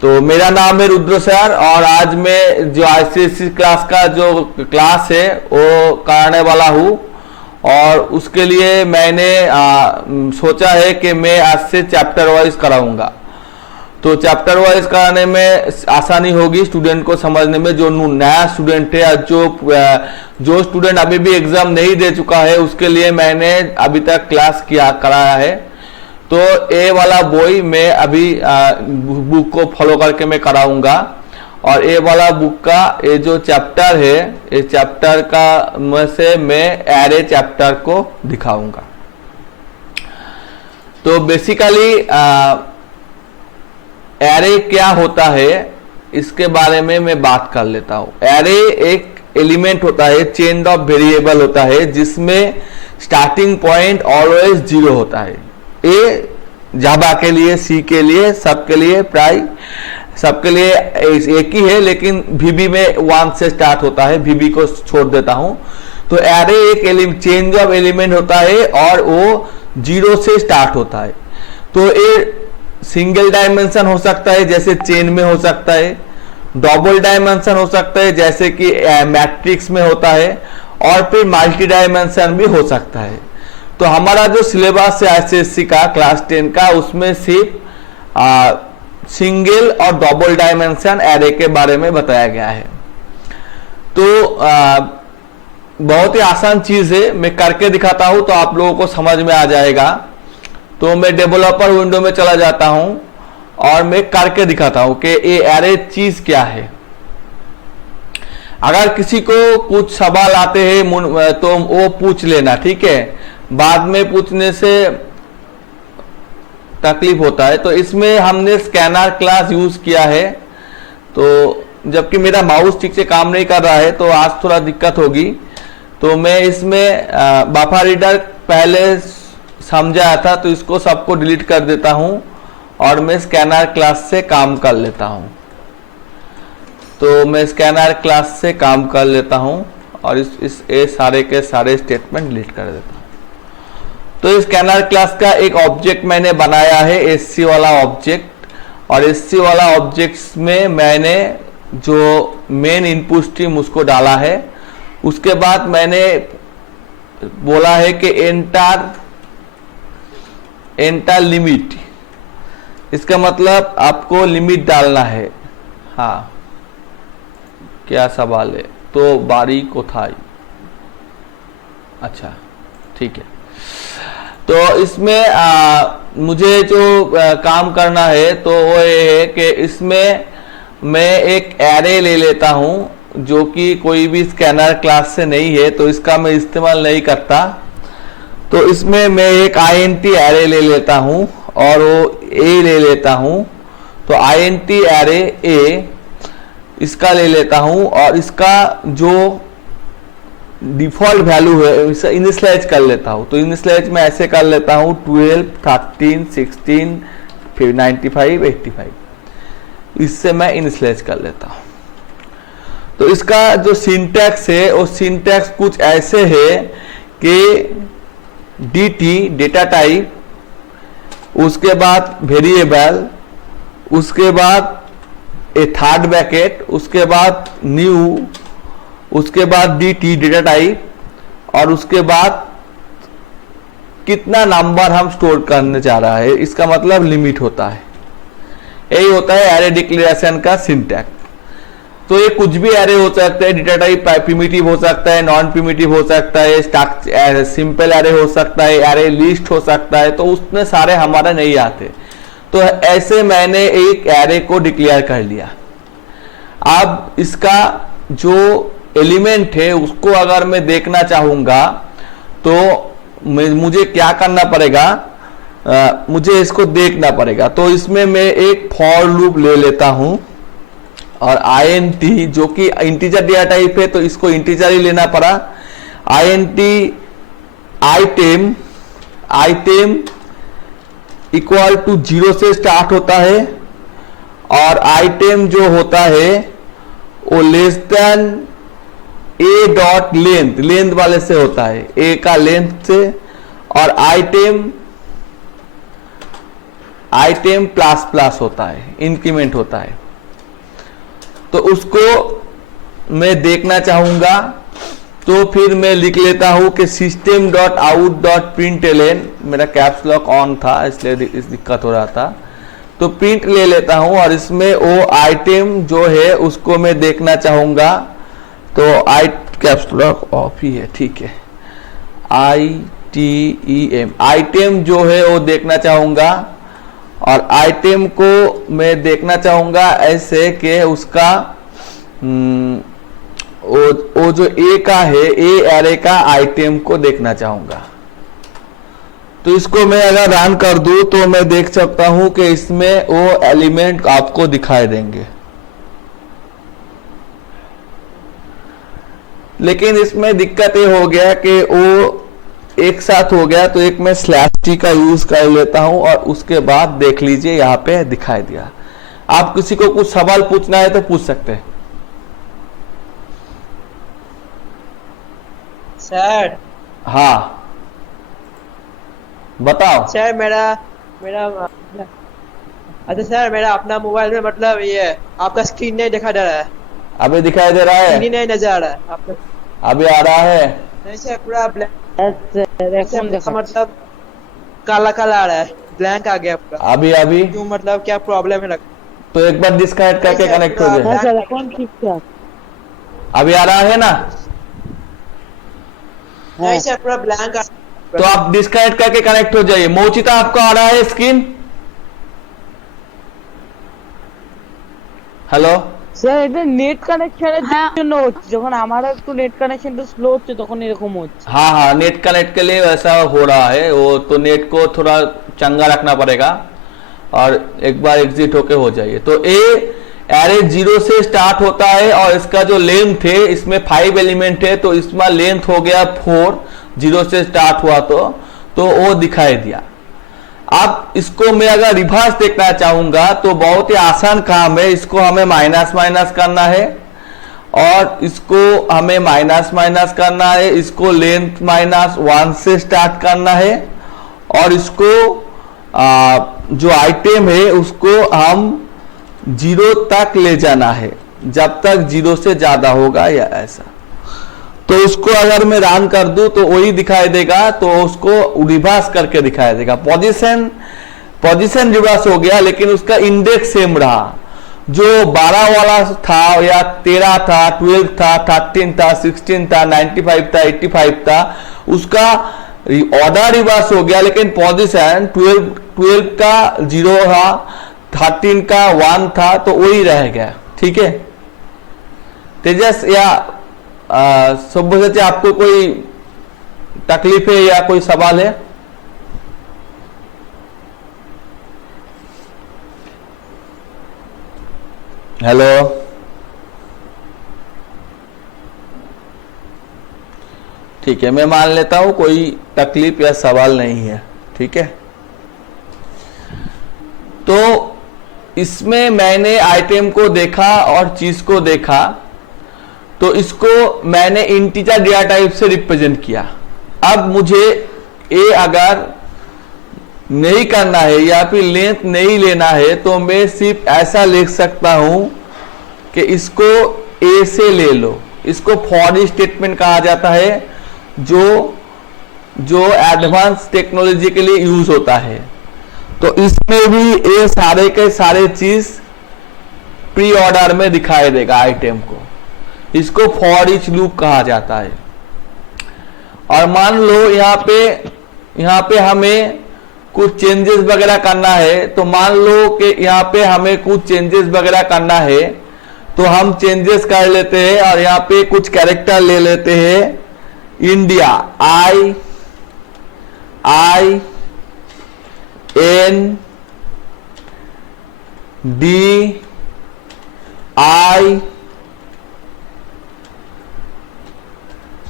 तो मेरा नाम है रुद्र सर और आज मैं जो आईसीएससी क्लास का जो क्लास है वो कराने वाला हूँ। और उसके लिए मैंने सोचा है कि मैं आज से चैप्टर वाइज कराऊंगा। तो चैप्टर वाइज कराने में आसानी होगी स्टूडेंट को समझने में। जो नया स्टूडेंट है, जो स्टूडेंट अभी भी एग्जाम नहीं दे चुका है, उसके लिए मैंने अभी तक क्लास कराया है। तो ए वाला बॉय मैं अभी बुक को फॉलो करके मैं कराऊंगा। और ए वाला बुक का ये जो चैप्टर है, ये चैप्टर का में से मैं एरे चैप्टर को दिखाऊंगा। तो बेसिकली एरे क्या होता है इसके बारे में मैं बात कर लेता हूं। एरे एक एलिमेंट होता है, चेन ऑफ वेरिएबल होता है, जिसमें स्टार्टिंग पॉइंट ऑलवेज 0 होता है। ए जावा के लिए, सी के लिए, सबके लिए, प्राय सबके लिए एक ही है, लेकिन VB में 1 से स्टार्ट होता है। VB को छोड़ देता हूं। तो एरे एक चेंज ऑफ एलिमेंट होता है और वो 0 से स्टार्ट होता है। तो ये सिंगल डायमेंशन हो सकता है जैसे चेन में हो सकता है, डबल डायमेंशन हो सकता है जैसे कि मैट्रिक्स में होता है, और फिर मल्टी डायमेंशन भी हो सकता है। तो हमारा जो सिलेबस है आईसीएससी का क्लास 10 का, उसमें सिर्फ सिंगल और डबल डायमेंशन एरे के बारे में बताया गया है। तो बहुत ही आसान चीज है, मैं करके दिखाता हूं तो आप लोगों को समझ में आ जाएगा। तो मैं डेवलपर विंडो में चला जाता हूं और मैं करके दिखाता हूं कि ये एरे चीज क्या है। अगर किसी को कुछ सवाल आते हैं तो वो पूछ लेना, ठीक है। बाद में पूछने से तकलीफ होता है। तो इसमें हमने स्कैनर क्लास यूज किया है। तो जबकि मेरा माउस ठीक से काम नहीं कर रहा है तो आज थोड़ा दिक्कत होगी। तो मैं इसमें बफर रीडर पहले समझाया था, तो इसको सबको डिलीट कर देता हूं और मैं स्कैनर क्लास से काम कर लेता हूं। तो मैं स्कैनर क्लास से काम कर लेता हूं और इस सारे के सारे स्टेटमेंट डिलीट कर देता हूं। तो स्कैनर क्लास का एक ऑब्जेक्ट मैंने बनाया है, एससी वाला ऑब्जेक्ट। और एससी वाला ऑब्जेक्ट में मैंने जो मेन इनपुट स्ट्रीम उसको डाला है। उसके बाद मैंने बोला है कि एंटर लिमिट। इसका मतलब आपको लिमिट डालना है। हाँ, क्या सवाल है? तो बारी को था। अच्छा, ठीक है। तो इसमें मुझे जो काम करना है तो वो ये है कि इसमें मैं एक एरे ले लेता हूं जो कि कोई भी स्कैनर क्लास से नहीं है, तो इसका मैं इस्तेमाल नहीं करता। तो इसमें मैं एक INT एरे ले लेता हूं और वो ए ले लेता हूं। तो INT एरे ए इसका ले लेता हूं और इसका जो डिफॉल्ट वैल्यू है इसे इनिशियलाइज कर लेता हूं। तो इनिशियलाइज मैं ऐसे कर लेता हूं 12, 13, 16, फिर 95, 85। इससे मैं इनिशियलाइज कर लेता हूं। तो इसका जो सिंटैक्स है वो सिंटैक्स कुछ ऐसे है कि DT डेटा टाइप, उसके बाद वेरिएबल, उसके बाद ए थर्ड ब्रैकेट, उसके बाद न्यू, उसके बाद DT डेटा टाइप, और उसके बाद कितना नंबर हम स्टोर करने जा रहा है, इसका मतलब लिमिट होता है। यही होता है एरे डिक्लेरेशन का सिंटैक्स। तो ये कुछ भी एरे हो सकता है, डेटा टाइप प्रिमिटिव हो सकता है, नॉन प्रिमिटिव हो सकता है, सिंपल एरे हो सकता है, एरे लिस्ट हो सकता है। तो उसमें सारे हमारा नहीं आते। तो ऐसे मैंने एक एरे को डिक्लेयर कर लिया। अब इसका जो एलिमेंट है उसको अगर मैं देखना चाहूंगा तो मुझे क्या करना पड़ेगा, मुझे इसको देखना पड़ेगा। तो इसमें मैं एक फॉर लूप ले लेता हूं और INT जो कि इंटीजर डेटा टाइप है तो इसको इंटीजर ही लेना पड़ा। INT आइटम इक्वल टू 0 से स्टार्ट होता है और आइटम जो होता है वो लेस देन ए डॉट लेंथ वाले से होता है, ए का लेंथ से। और आइटम आइटम प्लस प्लस होता है, इंक्रीमेंट होता है। तो उसको मैं देखना चाहूंगा, तो फिर मैं लिख लेता हूं कि system dot out dot print ln, मेरा कैप्स लॉक ऑन था इसलिए इस दिक्कत हो रहा था, तो प्रिंट ले लेता हूं और इसमें वो आइटम जो है उसको मैं देखना चाहूंगा। तो कैप्स लॉक ऑफ ही है, ठीक है, ITEM आइटम जो है वो देखना चाहूंगा। और आइटम को मैं देखना चाहूंगा ऐसे कि उसका वो जो ए का है, ए एरे का आइटम को देखना चाहूंगा। तो इसको मैं अगर रन कर दूं तो मैं देख सकता हूं कि इसमें वो एलिमेंट आपको दिखाई देंगे, लेकिन इसमें दिक्कत ये हो गया कि वो एक साथ हो गया। तो एक मैं /t का यूज कर लेता हूं और उसके बाद देख लीजिए यहाँ पे दिखाई दिया। आप किसी को कुछ सवाल पूछना है तो पूछ सकते हैं। सर हाँ बताओ। सर मेरा मेरा अच्छा सर, मेरा अपना मोबाइल में मतलब ये आपका स्क्रीन नहीं दिखा दे रहा है। अभी दिखाई दे रहा है? स्क्रीन नहीं नजर आ रहा है आपका। अभी आ रहा है? नहीं सर, पूरा ब्लैंक मतलब काला काला आ रहा है, ब्लैंक आ गया पूरा। अभी अभी क्यों, मतलब क्या प्रॉब्लम है लग? तो एक बार डिस्कनेक्ट करके कनेक्ट हो जाए। अभी आ रहा है ना? नहीं सर, पूरा ब्लैंक आ। तो आप डिस्कनेक्ट करके कनेक्ट हो जाइए। मोचिता आपको आ रहा है स्क्रीन? হ্যালো স্যার এটা নেট কানেকশনের জন্য হচ্ছে, যখন আমার একটু নেট কানেকশনটা স্লো হচ্ছে তখন এরকম হচ্ছে। हाँ हाँ, नेट कनेक्ट के लिए वैसा हो रहा है वो, तो नेट को थोड़ा चंगा रखना पड़ेगा और एक बार एग्जिट होके हो जाइए। तो ए एरे 0 से स्टार्ट होता है और इसका जो लेंथ है, इसमें 5 एलिमेंट है, तो इसमें लेंथ हो गया 4, 0 से स्टार्ट हुआ तो वो दिखाई दिया। अब इसको मैं अगर रिवर्स देखना चाहूंगा तो बहुत ही आसान काम है। इसको हमें माइनस माइनस करना है और इसको हमें माइनस माइनस करना है। इसको लेंथ -1 से स्टार्ट करना है और इसको जो आइटम है उसको हम 0 तक ले जाना है, जब तक 0 से ज्यादा होगा या ऐसा। तो उसको अगर मैं रन कर दूं तो वही दिखाई देगा, तो उसको रिवर्स करके दिखाई देगा। पोजीशन रिवर्स हो गया, लेकिन उसका इंडेक्स सेम रहा। जो 12 वाला था या 13 था, 12 था, 13 था, 16 था, 95 था, 85 था, उसका ऑर्डर रिवर्स हो गया, लेकिन पोजीशन 12 का 0 था, 13 का 1 था, तो वही रह गया। ठीक है तेजस या सभ्यता, आपको कोई तकलीफ है या कोई सवाल है? हेलो, ठीक है, मैं मान लेता हूं कोई तकलीफ या सवाल नहीं है। ठीक है, तो इसमें मैंने आइटम को देखा और चीज को देखा, तो इसको मैंने इंटीजर डेटा टाइप से रिप्रेजेंट किया। अब मुझे ए अगर नहीं करना है या फिर लेंथ नहीं लेना है, तो मैं सिर्फ ऐसा लिख सकता हूं कि इसको ए से ले लो। इसको फॉर स्टेटमेंट कहा जाता है, जो एडवांस टेक्नोलॉजी के लिए यूज होता है। तो इसमें भी ये सारे के सारे चीज प्री ऑर्डर में दिखाई देगा आइटम को। इसको फॉर ईच लूप कहा जाता है। और मान लो यहाँ पे हमें कुछ चेंजेस वगैरह करना है, तो मान लो कि यहाँ पे हमें कुछ चेंजेस वगैरह करना है, तो हम चेंजेस कर लेते हैं और यहाँ पे कुछ कैरेक्टर ले लेते हैं। India I N D I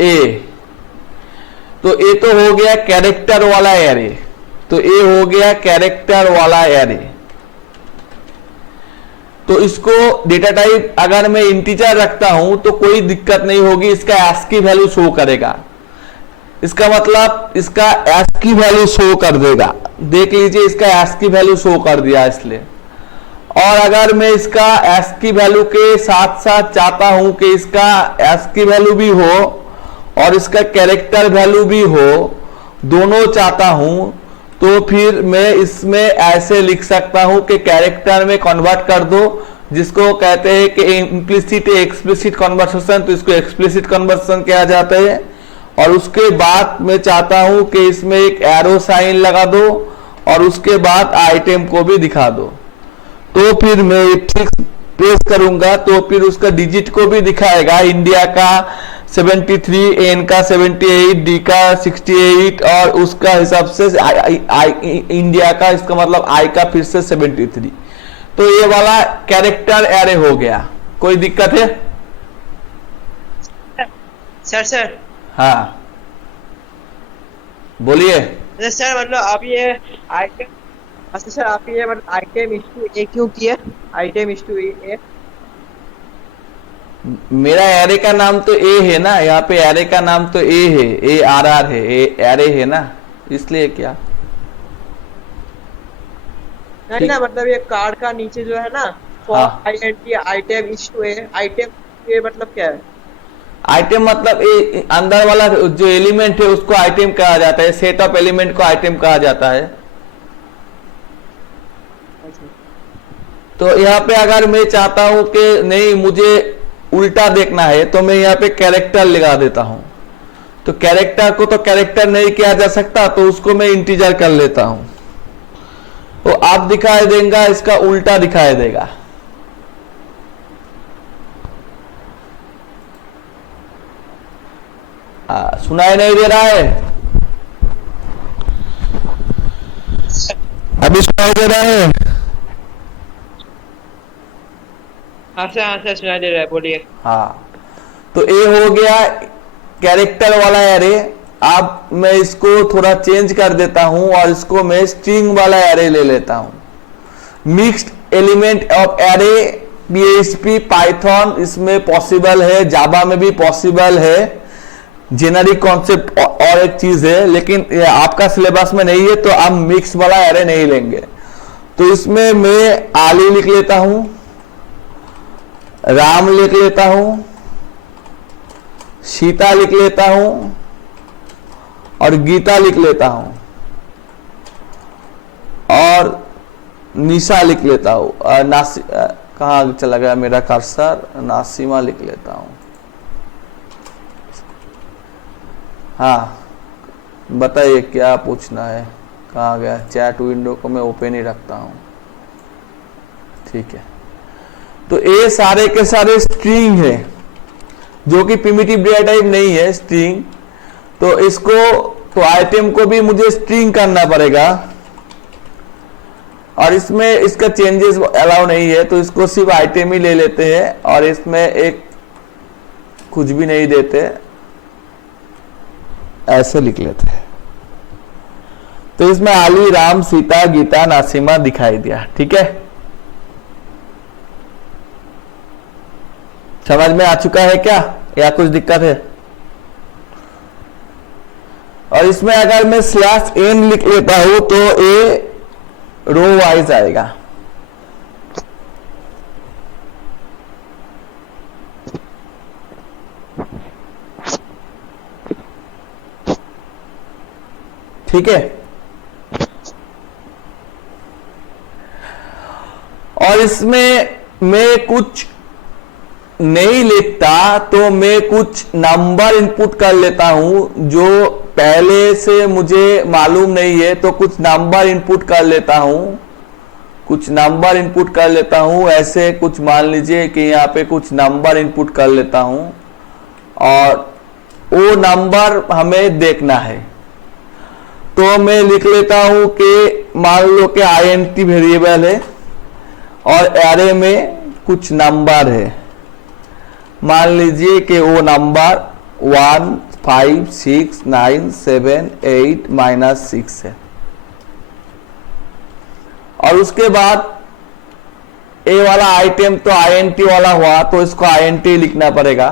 A, तो ये तो हो गया कैरेक्टर वाला एरे। तो ये हो गया कैरेक्टर वाला एरे। तो इसको डेटा टाइप अगर मैं इंटीजर रखता हूं तो कोई दिक्कत नहीं होगी, इसका ASCII वैल्यू शो करेगा। इसका मतलब इसका की वैल्यू शो कर देगा। देख लीजिए इसका एस की वैल्यू शो कर दिया इसलिए। और अगर मैं इसका एस की वैल्यू के साथ साथ चाहता हूं कि इसका एस की वैल्यू भी हो और इसका कैरेक्टर वैल्यू भी हो, दोनों चाहता हूं, तो फिर मैं इसमें ऐसे लिख सकता हूं कि कैरेक्टर में कन्वर्ट कर दो, जिसको कहते हैं कि इम्प्लिसिट एक्सप्लिसिट कन्वर्सेशन, तो इसको एक्सप्लिसिट कन्वर्सेशन किया जाता है। और उसके बाद मैं चाहता हूं कि इसमें एक एरो साइन लगा दो और उसके बाद आइटम को भी दिखा दो। तो फिर मैं ठीक प्रेस करूंगा तो फिर उसका डिजिट को भी दिखाएगा। इंडिया का 73, एन का 78, डी का 68 और उसका हिसाब से इंडिया का, इसका मतलब आई का फिर से 73। तो ये वाला कैरेक्टर एरे हो गया। कोई दिक्कत है? सर हाँ बोलिए। सर मतलब आप ये आइटम, अच्छा सर आप ये मतलब आइटम इस टू ए क्यों किया? आइटम इस टू ए, मेरा एरे का नाम तो ए है ना, यहाँ पे एरे का नाम तो ए है, ए आर आर है, एरे है ना, इसलिए क्या नहीं ना, मतलब ये कार्ड का नीचे जो है ना, हाँ। आइटम इस टू ए, आइटम ये मतलब क्या है? आइटम मतलब अंदर वाला जो एलिमेंट है उसको आइटम कहा जाता है, सेट ऑफ एलिमेंट को आइटम कहा जाता है। तो यहाँ पे अगर मैं चाहता हूं कि नहीं मुझे उल्टा देखना है तो मैं यहाँ पे कैरेक्टर लगा देता हूं। तो कैरेक्टर को तो कैरेक्टर नहीं किया जा सकता, तो उसको मैं इंटीजर कर लेता हूं, तो आप दिखाई देगा, इसका उल्टा दिखाई देगा। सुनाई नहीं दे रहा है? अभी सुनाई दे रहा है? हाँ सर सुनाई दे रहा है, बोलिए। हाँ, तो ये हो गया कैरेक्टर वाला एरे। अब मैं इसको थोड़ा चेंज कर देता हूं और इसको मैं स्ट्रिंग वाला एरे ले लेता हूं। Mixed element of array, PHP, Python इसमें पॉसिबल है, जावा में भी पॉसिबल है। जेनरिक कॉन्सेप्ट और एक चीज है, लेकिन आपका सिलेबस में नहीं है तो आप मिक्स वाला एरे नहीं लेंगे। तो इसमें मैं आली लिख लेता हूं, राम लिख लेता हूं, सीता लिख लेता हूं और गीता लिख लेता हूं और निशा लिख लेता हूं। कहाँ चला गया मेरा कर्सर? नासिमा लिख लेता हूं। हाँ बताइए क्या पूछना है? कहाँ गया? चैट विंडो को मैं ओपन ही रखता हूं। ठीक है, तो ये सारे के सारे स्ट्रिंग है, जो कि प्रिमिटिव डेटा टाइप नहीं है, स्ट्रिंग। तो इसको, तो आइटम को भी मुझे स्ट्रिंग करना पड़ेगा और इसमें इसका चेंजेस अलाउ नहीं है, तो इसको सिर्फ आइटम ही ले लेते हैं और इसमें एक कुछ भी नहीं देते, ऐसे लिख लेते हैं। तो इसमें आली, राम, सीता, गीता, नासिमा दिखाई दिया। ठीक है, समझ में आ चुका है क्या या कुछ दिक्कत है? और इसमें अगर मैं /n लिख लेता हूं तो ये रो वाइज आएगा। ठीक है, और इसमें मैं कुछ नहीं लिखता तो मैं कुछ नंबर इनपुट कर लेता हूं, जो पहले से मुझे मालूम नहीं है, तो कुछ नंबर इनपुट कर लेता हूं, कुछ नंबर इनपुट कर लेता हूं। ऐसे कुछ मान लीजिए कि यहाँ पे कुछ नंबर इनपुट कर लेता हूं और वो नंबर हमें देखना है। तो मैं लिख लेता हूं कि मान लो कि INT वेरिएबल है और एरे में कुछ नंबर है, मान लीजिए कि वो नंबर 1 5 6 9 7 8 -6 है। और उसके बाद ए वाला आइटम तो INT वाला हुआ, तो इसको INT लिखना पड़ेगा।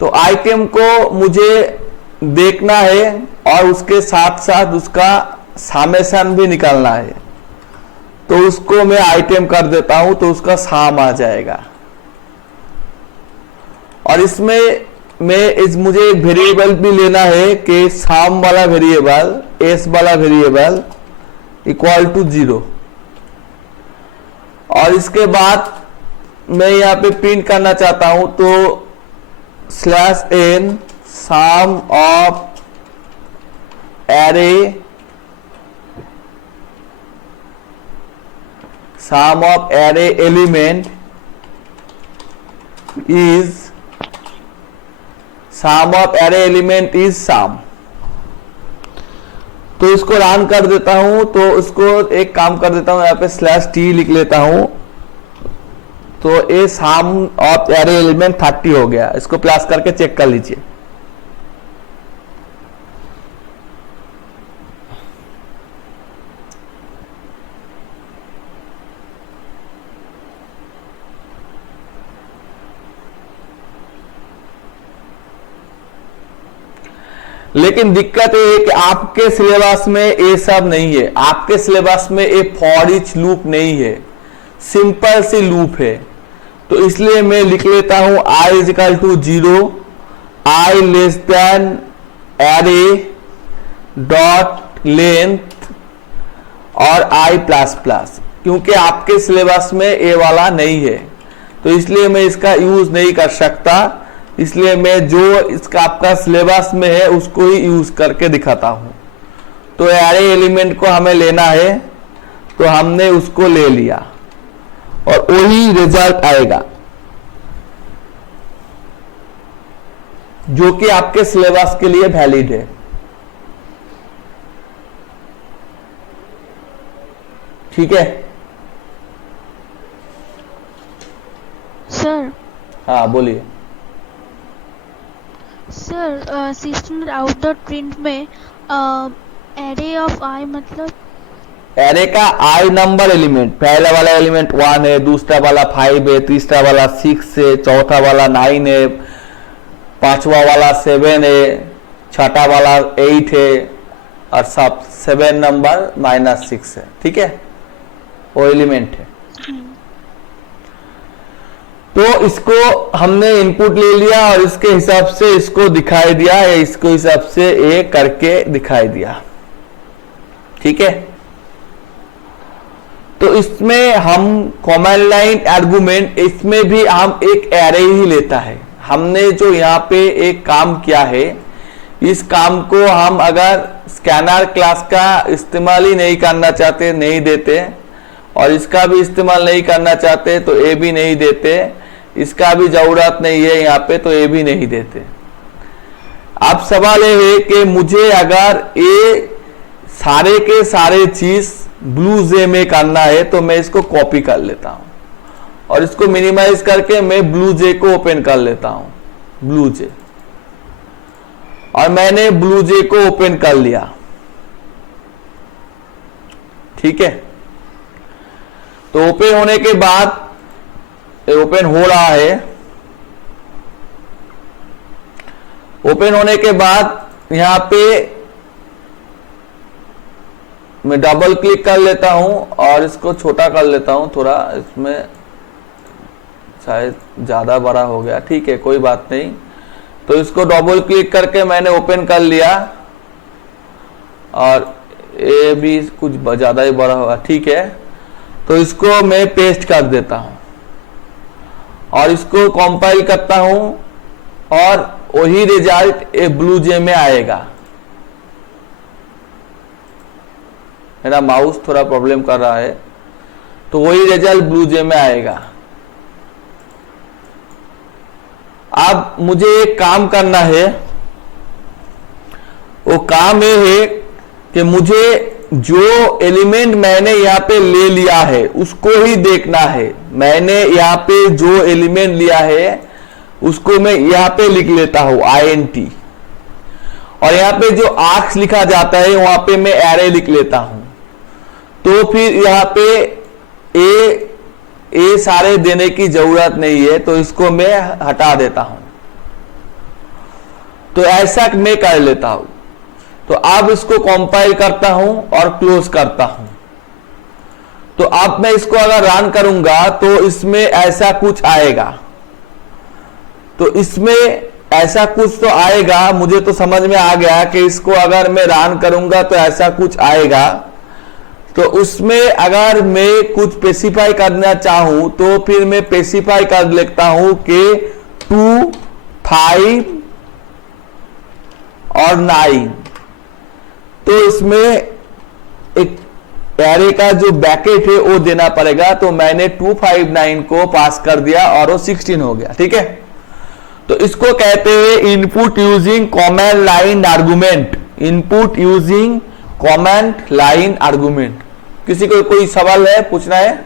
तो आइटम को मुझे देखना है और उसके साथ साथ उसका सामेशन भी निकालना है, तो उसको मैं आइटम कर देता हूं, तो उसका साम आ जाएगा। और इसमें मुझे एक वेरिएबल भी लेना है कि साम वाला वेरिएबल, एस वाला वेरिएबल इक्वल टू 0। और इसके बाद मैं यहाँ पे प्रिंट करना चाहता हूं, तो /n sum of array element is sum। तो इसको रन कर देता हूं, तो इसको एक काम कर देता हूं, यहाँ पे /t लिख लेता हूं, तो ये sum of array element 30 हो गया। इसको प्लस करके चेक कर लीजिए। लेकिन दिक्कत ये है कि आपके सिलेबस में ये सब नहीं है। आपके सिलेबस में ये फॉर ईच लूप नहीं है, सिंपल सी लूप है। तो इसलिए मैं लिख लेता हूं i = 0, i array dot length और i++, क्योंकि आपके सिलेबस में ये वाला नहीं है, तो इसलिए मैं इसका यूज नहीं कर सकता। इसलिए मैं जो इसका आपका सिलेबस में है उसको ही यूज करके दिखाता हूं। तो एरे एलिमेंट को हमें लेना है, तो हमने उसको ले लिया और वही रिजल्ट आएगा जो कि आपके सिलेबस के लिए वैलिड है। ठीक है सर? हाँ बोलिए sir, system out dot print में एरे ऑफ आई मतलब एरे का आई नंबर एलिमेंट, पहला वाला एलिमेंट 1 है, दूसरा वाला 5 है, तीसरा वाला 6 है, चौथा वाला 9 है, पांचवा वाला 7 है, छठा वाला 8 है और सब 7 नंबर -6 है। ठीक है, वो एलिमेंट है। तो इसको हमने इनपुट ले लिया और इसके हिसाब से इसको दिखाई दिया, या इसको हिसाब से ये करके दिखाई दिया। ठीक है, तो इसमें हम कॉमन लाइन आर्गुमेंट, इसमें भी हम एक एरे ही लेता है। हमने जो यहाँ पे एक काम किया है, इस काम को हम अगर स्कैनर क्लास का इस्तेमाल ही नहीं करना चाहते, नहीं देते, और इसका भी इस्तेमाल नहीं करना चाहते तो ये भी नहीं देते, इसका भी जरूरत नहीं है यहाँ पे तो ये भी नहीं देते। अब सवाल ये है कि मुझे अगर ये सारे के सारे चीज ब्लू जे में करना है, तो मैं इसको कॉपी कर लेता हूं और इसको मिनिमाइज करके मैं ब्लू जे को ओपन कर लेता हूं, ब्लू जे, और मैंने ब्लू जे को ओपन कर लिया। ठीक है, तो ओपन होने के बाद, ओपन हो रहा है, ओपन होने के बाद यहां पे मैं डबल क्लिक कर लेता हूं और इसको छोटा कर लेता हूं थोड़ा, इसमें शायद ज्यादा बड़ा हो गया। ठीक है, कोई बात नहीं। तो इसको डबल क्लिक करके मैंने ओपन कर लिया और ये भी कुछ ज्यादा ही बड़ा होगा। ठीक है, तो इसको मैं पेस्ट कर देता हूं और इसको कंपाइल करता हूं और वही रिजल्ट ए ब्लू जे में आएगा। मेरा माउस थोड़ा प्रॉब्लम कर रहा है, तो वही रिजल्ट ब्लू जे में आएगा। अब मुझे एक काम करना है, वो काम ये है कि मुझे जो एलिमेंट मैंने यहाँ पे ले लिया है उसको ही देखना है। मैंने यहाँ पे जो एलिमेंट लिया है उसको मैं यहाँ पे लिख लेता हूं INT, और यहाँ पे जो आर्क्स लिखा जाता है वहां पे मैं एरे लिख लेता हूं। तो फिर यहाँ पे ए सारे देने की जरूरत नहीं है, तो इसको मैं हटा देता हूं। तो ऐसा मैं कर लेता हूं। तो अब इसको कंपाइल करता हूं और क्लोज करता हूं। तो अब मैं इसको अगर रन करूंगा तो इसमें ऐसा कुछ आएगा। तो इसमें ऐसा कुछ तो आएगा, मुझे तो समझ में आ गया कि इसको अगर मैं रन करूंगा तो ऐसा कुछ आएगा। तो उसमें अगर मैं कुछ स्पेसिफाई करना चाहूं तो फिर मैं स्पेसिफाई कर लेता हूं कि 2, 5 और 9। तो इसमें एक एरे का जो ब्रैकेट है वो देना पड़ेगा। तो मैंने 259 को पास कर दिया और वो 16 हो गया। ठीक है, तो इसको कहते हैं input using comment line argument. Input using comment line argument. किसी को कोई सवाल है, पूछना है?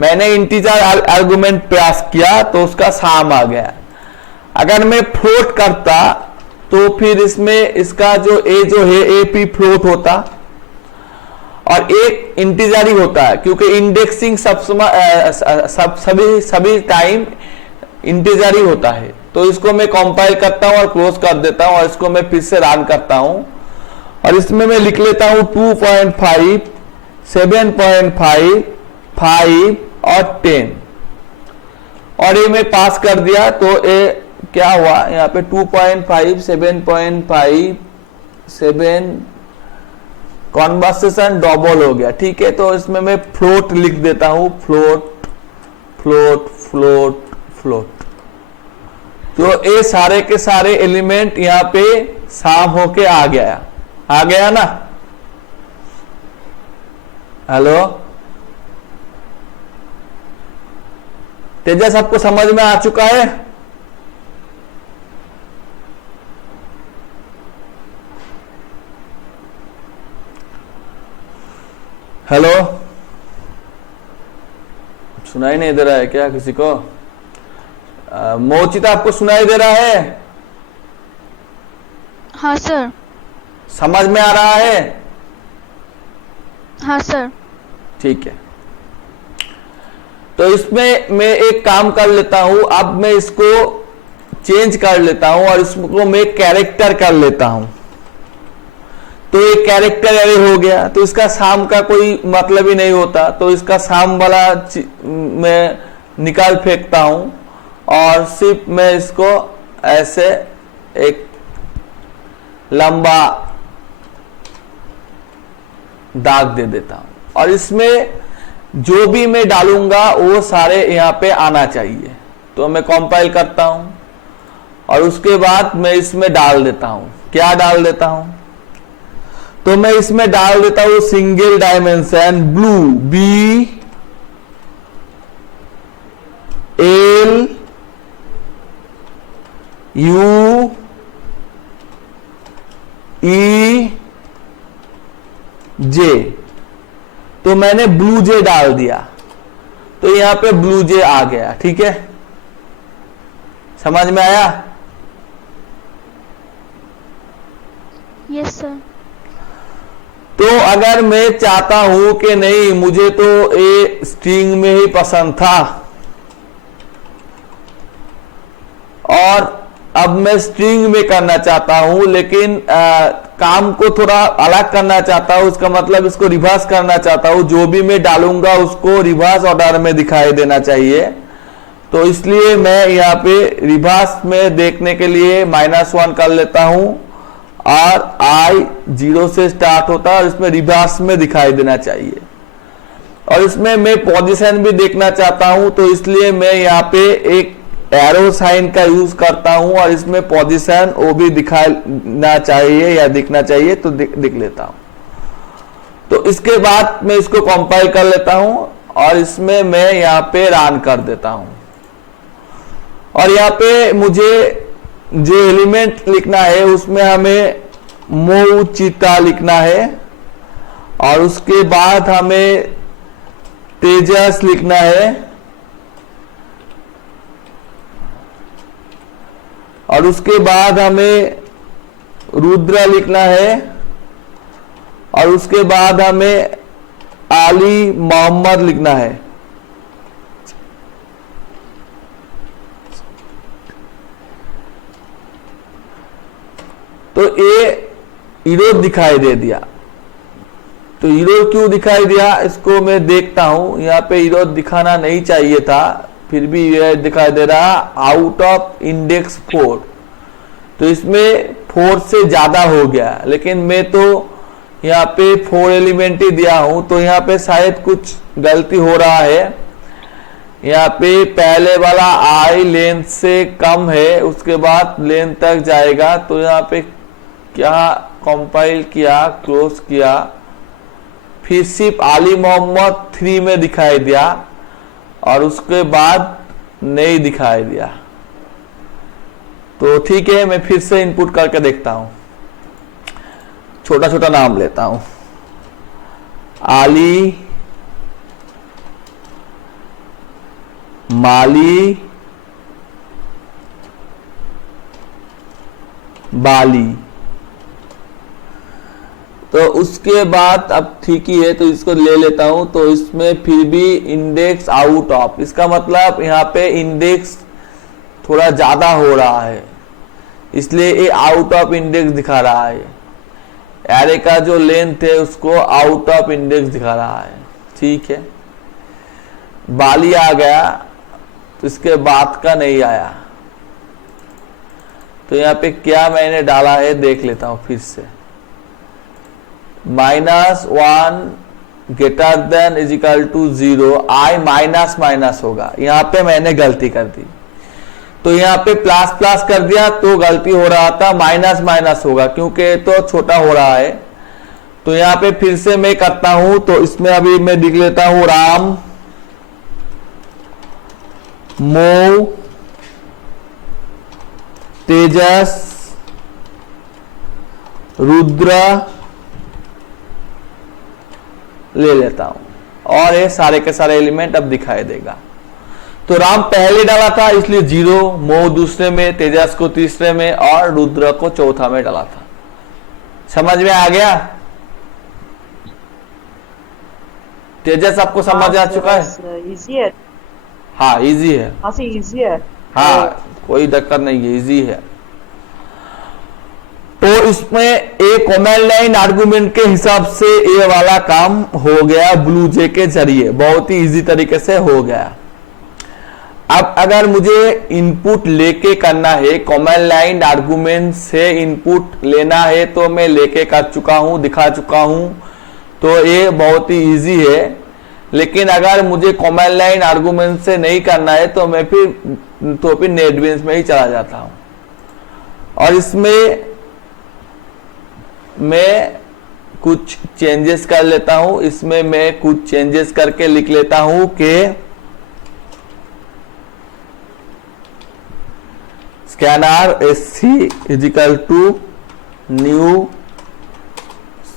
मैंने इंटीजर आर्गुमेंट प्रयास किया तो उसका साम आ गया। अगर मैं फ्लोट करता तो फिर इसमें इसका जो है ए पी फ्लोट होता और एक इंटीजर ही होता है, क्योंकि इंडेक्सिंग सभी टाइम इंटीजर ही होता है। तो इसको मैं कंपाइल करता हूं और क्लोज कर देता हूं और इसको मैं फिर से रन करता हूं और इसमें मैं लिख लेता हूं 2.5, 7.5, 5 और 10 और ये मैं पास कर दिया। तो ये क्या हुआ यहाँ पे 2.5, 7.5, 7 कॉन्वर्सेशन डबल हो गया। ठीक है, तो इसमें मैं फ्लोट लिख देता हूं, फ्लोट फ्लोट फ्लोट फ्लोट। तो ये सारे के सारे एलिमेंट यहाँ पे साम होके आ गया ना। हेलो तेजस, आपको समझ में आ चुका है? हेलो, सुनाई नहीं दे रहा है क्या किसी को? मोचिता, आपको सुनाई दे रहा है? हाँ सर। समझ में आ रहा है? हाँ सर। ठीक है, तो इसमें मैं एक काम कर लेता हूं। अब मैं इसको चेंज कर लेता हूं और इसको मैं कैरेक्टर कर लेता हूं। तो ये कैरेक्टर एरे हो गया। तो इसका साम का कोई मतलब ही नहीं होता, तो इसका साम वाला मैं निकाल फेंकता हूं और सिर्फ मैं इसको ऐसे एक लंबा दाग दे देता हूं और इसमें जो भी मैं डालूंगा वो सारे यहां पे आना चाहिए। तो मैं कंपाइल करता हूं और उसके बाद मैं इसमें डाल देता हूं। क्या डाल देता हूं? तो मैं इसमें डाल देता हूं single dimension blue, BLUE J। तो मैंने ब्लू जे डाल दिया, तो यहां पे ब्लू जे आ गया। ठीक है, समझ में आया? Yes sir. तो अगर मैं चाहता हूं कि नहीं, मुझे तो ये स्ट्रिंग में ही पसंद था और अब मैं स्ट्रिंग में करना चाहता हूं, लेकिन काम को थोड़ा अलग करना चाहता हूं, उसका मतलब इसको रिवर्स करना चाहता हूं। जो भी मैं डालूंगा उसको रिवर्स ऑर्डर में दिखाई देना चाहिए। तो इसलिए मैं यहाँ पे रिवर्स में देखने के लिए -1 कर लेता हूं और I 0 से स्टार्ट होता है और इसमें रिवर्स में दिखाई देना चाहिए। और इसमें मैं पोजीशन भी देखना चाहता हूं, तो इसलिए मैं यहाँ पे एक एरो साइन का यूज करता हूं और इसमें पोजीशन वो भी दिखाना चाहिए या दिखना चाहिए, तो दिख लेता हूं। तो इसके बाद मैं इसको कंपाइल कर लेता हूं और इसमें मैं यहाँ पे रन कर देता हूं और यहाँ पे मुझे जो एलिमेंट लिखना है उसमें हमें मोचिता लिखना है और उसके बाद हमें तेजस लिखना है और उसके बाद हमें रुद्र लिखना है और उसके बाद हमें आली मोहम्मद लिखना है। तो ये इरोड दिखाई दे दिया। तो इरोड क्यों दिखाई दिया इसको मैं देखता हूं। यहाँ पे इरोड दिखाना नहीं चाहिए था, फिर भी यह दिखाई दे रहा आउट ऑफ इंडेक्स 4। तो इसमें 4 से ज्यादा हो गया, लेकिन मैं तो यहाँ पे 4 एलिमेंट ही दिया हूं, तो यहाँ पे शायद कुछ गलती हो रहा है। यहाँ पे पहले वाला आई लेंथ से कम है, उसके बाद लेंथ तक जाएगा। तो यहाँ पे क्या कंपाइल किया, क्लोज किया, फिर सिर्फ आली मोहम्मद 3 में दिखाई दिया और उसके बाद नहीं दिखाई दिया। तो ठीक है, मैं फिर से इनपुट करके देखता हूं। छोटा छोटा नाम लेता हूं, आली, माली, बाली। तो उसके बाद अब ठीक ही है, तो इसको ले लेता हूं। तो इसमें फिर भी इंडेक्स आउट ऑफ, इसका मतलब यहाँ पे इंडेक्स थोड़ा ज्यादा हो रहा है, इसलिए ये आउट ऑफ इंडेक्स दिखा रहा है। एरे का जो लेंथ है उसको आउट ऑफ इंडेक्स दिखा रहा है। ठीक है, बाली आ गया, तो इसके बाद का नहीं आया। तो यहाँ पे क्या मैंने डाला है देख लेता हूं फिर से। -1 greater than is equal to 0, i minus minus होगा। यहाँ पे मैंने गलती कर दी, तो यहाँ पे प्लस प्लस कर दिया तो गलती हो रहा था, माइनस माइनस होगा क्योंकि तो छोटा हो रहा है। तो यहाँ पे फिर से मैं करता हूं। तो इसमें अभी मैं लिख लेता हूं राम, मो, तेजस, रुद्र ले लेता हूं और ये सारे के सारे एलिमेंट अब दिखाई देगा। तो राम पहले डाला था इसलिए 0, मो दूसरे में, तेजस को तीसरे में और रुद्र को चौथा में डाला था। समझ में आ गया? तेजस आपको समझ आ चुका है? इजी है। हाँ इजी है। हाँ से इजी है। हाँ कोई दिक्कत नहीं है, इजी है। तो इसमें एक कॉमन लाइन आर्गुमेंट के हिसाब से ये वाला काम हो गया ब्लू जे के जरिए, बहुत ही इजी तरीके से हो गया। अब अगर मुझे इनपुट लेके करना है, कॉमन लाइन आर्गुमेंट से इनपुट लेना है, तो मैं लेके कर चुका हूं, दिखा चुका हूं, तो ये बहुत ही इजी है। लेकिन अगर मुझे कॉमन लाइन आर्गुमेंट से नहीं करना है तो मैं फिर नेटबीन्स में ही चला जाता हूं। और इसमें मैं कुछ चेंजेस कर लेता हूं। इसमें मैं कुछ चेंजेस करके लिख लेता हूं कि scanner SC is equal to new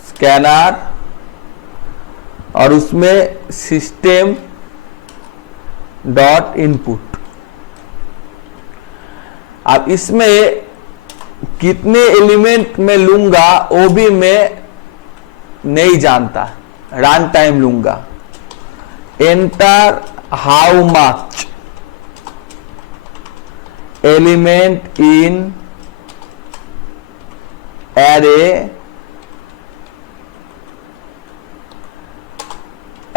scanner और उसमें सिस्टम डॉट इनपुट। अब इसमें कितने एलिमेंट में लूंगा वो भी मैं नहीं जानता, रन टाइम लूंगा। Enter how much element in array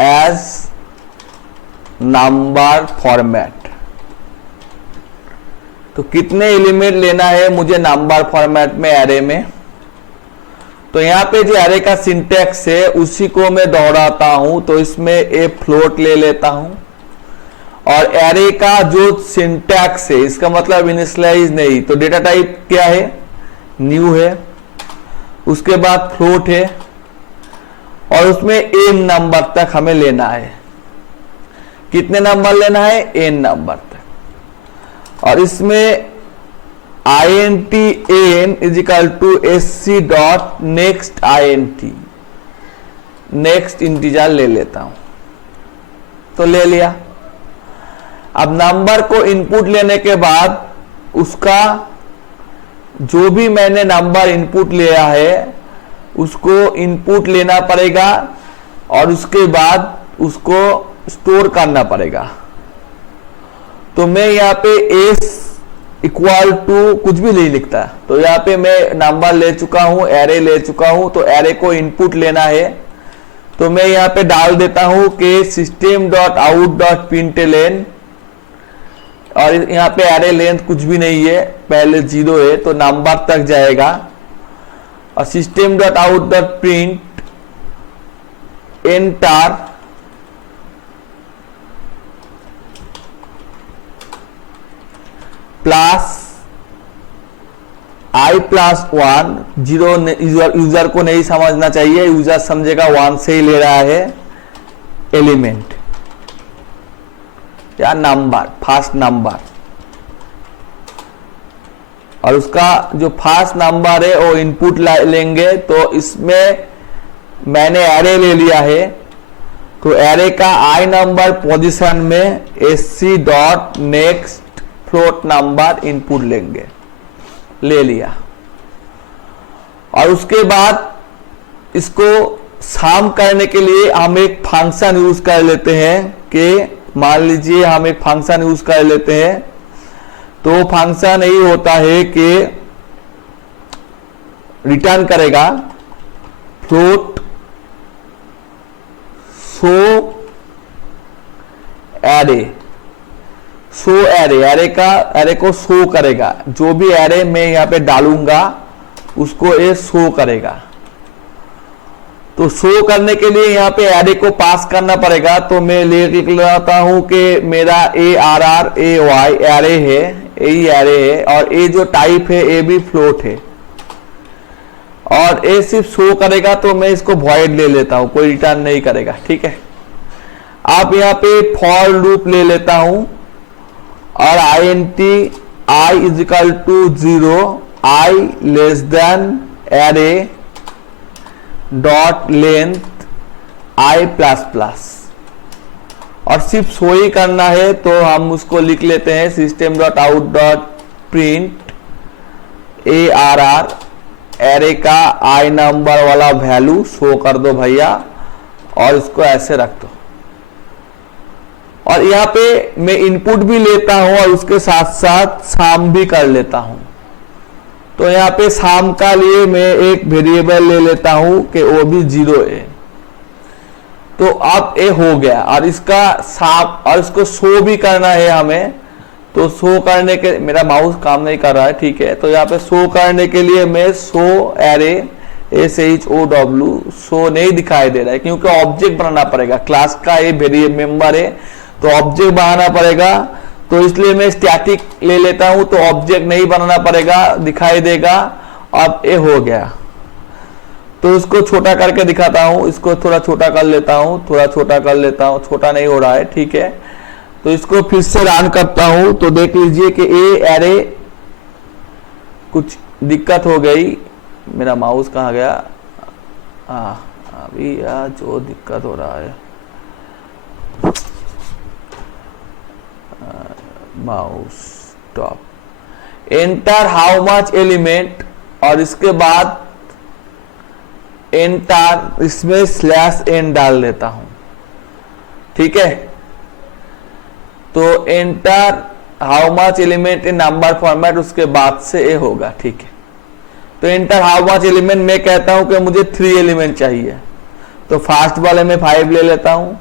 as number format. तो कितने एलिमेंट लेना है मुझे नंबर फॉर्मेट में एरे में। तो यहां पे जो एरे का सिंटैक्स है उसी को मैं दोहराता हूं। तो इसमें ए फ्लोट ले लेता हूं और एरे का जो सिंटैक्स है इसका मतलब इनिशियलाइज नहीं, तो डेटा टाइप क्या है, न्यू है, उसके बाद फ्लोट है और उसमें एन नंबर तक हमें लेना है। कितने नंबर लेना है, एन नंबर तक। और इसमें int n is equal to sc dot next int, next integer ले लेता हूं। तो ले लिया। अब नंबर को इनपुट लेने के बाद उसका जो भी मैंने नंबर इनपुट लिया है उसको इनपुट लेना पड़ेगा और उसके बाद उसको स्टोर करना पड़ेगा। तो मैं यहाँ पे एस इक्वल टू कुछ भी नहीं लिखता। तो यहाँ पे मैं नंबर ले चुका हूं, एरे ले चुका हूं, तो एरे को इनपुट लेना है। तो मैं यहाँ पे डाल देता हूं कि system.out.println, और यहाँ पे एरे लेंथ कुछ भी नहीं है, पहले 0 है तो नंबर तक जाएगा। और system.out.print enter plus i+1, 0 user को नहीं समझना चाहिए, यूजर समझेगा 1 से ही ले रहा है एलिमेंट या नंबर, फर्स्ट नंबर। और उसका जो फर्स्ट नंबर है वो इनपुट लेंगे। तो इसमें मैंने एरे ले लिया है, तो एरे का i नंबर पोजीशन में sc dot next float number input लेंगे, ले लिया। और उसके बाद इसको सम करने के लिए हम एक फंक्शन यूज कर लेते हैं कि मान लीजिए हम एक फंक्शन यूज कर लेते हैं। तो फंक्शन यही होता है कि रिटर्न करेगा float show array, show array, array को शो करेगा। जो भी एरे मैं यहाँ पे डालूंगा उसको ये शो करेगा। तो शो करने के लिए यहाँ पे एरे को पास करना पड़ेगा। तो मैं लिख लेता हूं कि मेरा ARRAY एरे है, यही एरे है, और ये जो टाइप है ये भी फ्लोट है, और ये सिर्फ शो करेगा। तो मैं इसको वॉइड ले लेता हूं, कोई रिटर्न नहीं करेगा। ठीक है, आप यहाँ पे फॉर लूप ले लेता हूं, और int i is equal to 0, i less than array dot length i plus plus, और सिर्फ शो ही करना है। तो हम उसको लिख लेते हैं system.out.print ARR, एरे का i नंबर वाला वैल्यू शो कर दो भैया, और इसको ऐसे रख दो। और यहाँ पे मैं इनपुट भी लेता हूं और उसके साथ साथ सम भी कर लेता हूं। तो यहाँ पे सम का लिए मैं एक वेरिएबल ले लेता हूं कि वो भी 0 है। तो अब ये हो गया, और इसका सम, और इसको शो भी करना है हमें। तो शो करने के, मेरा माउस काम नहीं कर रहा है, ठीक है। तो यहाँ पे शो करने के लिए मैं शो एरे SHOW, शो नहीं दिखाई दे रहा है क्योंकि ऑब्जेक्ट बनाना पड़ेगा, क्लास का ये वेरिएबल मेंबर है तो ऑब्जेक्ट बनाना पड़ेगा। तो इसलिए मैं स्टैटिक ले लेता हूं, तो ऑब्जेक्ट नहीं बनाना पड़ेगा, दिखाई देगा। अब ये हो गया। तो इसको छोटा करके दिखाता हूं, इसको थोड़ा छोटा कर लेता हूं, थोड़ा छोटा कर लेता हूं, छोटा नहीं हो रहा है, ठीक है। तो इसको फिर से रन करता हूं, तो देख लीजिए कि ये एरे कुछ दिक्कत हो गई। मेरा माउस कहाँ गया? अभी यार जो दिक्कत हो रहा है, mouse stop, enter how much element, और इसके बाद एंटर, इसमें /n डाल देता हूं, ठीक है। तो enter how much element in number format, उसके बाद से ये होगा, ठीक है। तो एंटर हाउ मच एलिमेंट, मैं कहता हूं कि मुझे 3 एलिमेंट चाहिए। तो फर्स्ट वाले में 5 ले लेता हूं,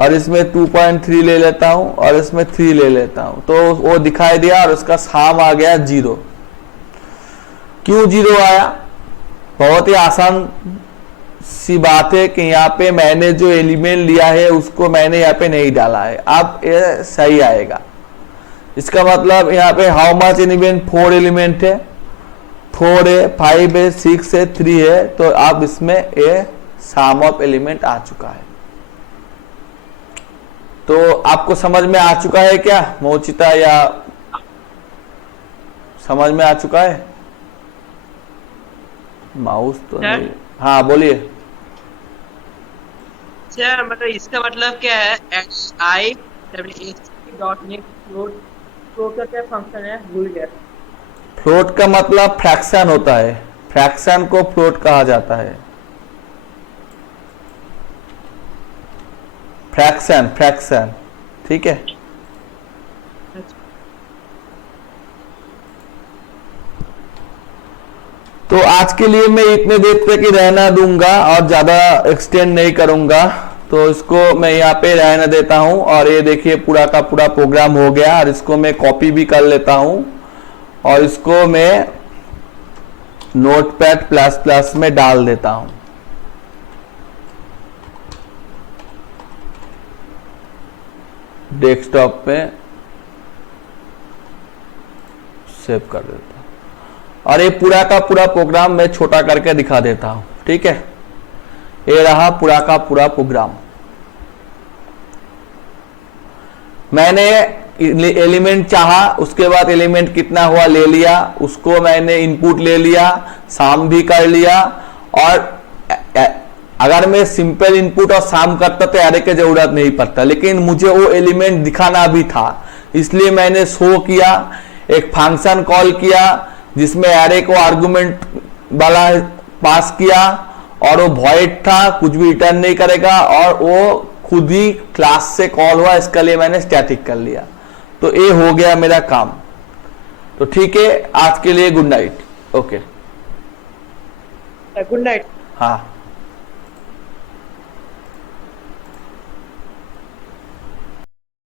और इसमें 2.3 ले लेता हूं, और इसमें 3 ले लेता हूं। तो वो दिखाई दिया, और उसका सम आ गया 0। क्यों 0 आया? बहुत ही आसान सी बात है कि यहाँ पे मैंने जो एलिमेंट लिया है उसको मैंने यहाँ पे नहीं डाला है। अब ये सही आएगा। इसका मतलब यहाँ पे हाउ मच एलिमेंट 4 एलिमेंट है, 4 है, 5 है, 6 है, 3 है। तो अब इसमें ये सम ऑफ एलिमेंट आ चुका है। तो आपको समझ में आ चुका है क्या मोचिता, या समझ में आ चुका है? माउस तो नहीं। हाँ बोलिए सर, मतलब इसका मतलब क्या है? i dot next float, float का क्या फंक्शन है, भूल गया। फ्लोट का मतलब फ्रैक्शन होता है, फ्रैक्शन को फ्लोट कहा जाता है। फ्रैक्शन, ठीक है। तो आज के लिए मैं इतने देर तक ही रहना दूंगा और ज्यादा एक्सटेंड नहीं करूंगा, तो इसको मैं यहाँ पे रहने देता हूं। और ये देखिए पूरा का पूरा प्रोग्राम हो गया, और इसको मैं कॉपी भी कर लेता हूं और इसको मैं नोटपैड प्लस प्लस में डाल देता हूं। डेस्कटॉप पे सेव कर देता हूं और ये पूरा का पूरा प्रोग्राम मैं छोटा करके दिखा देता हूं। ठीक है, ये रहा पूरा का पूरा प्रोग्राम। मैंने एलिमेंट चाहा, उसके बाद एलिमेंट कितना हुआ ले लिया, उसको मैंने इनपुट ले लिया, साम भी कर लिया। और अगर मैं सिंपल इनपुट और साम करता तो एरे की जरूरत नहीं पड़ता, लेकिन मुझे वो एलिमेंट दिखाना भी था, इसलिए मैंने शो किया, एक फंक्शन कॉल किया जिसमें एरे को आर्गुमेंट वाला पास किया, और वो वॉइड था, कुछ भी रिटर्न नहीं करेगा, और वो खुद ही क्लास से कॉल हुआ, इसके लिए मैंने स्टैटिक कर लिया। तो ये हो गया मेरा काम। तो ठीक है, आज के लिए good night. Okay, good night. हाँ।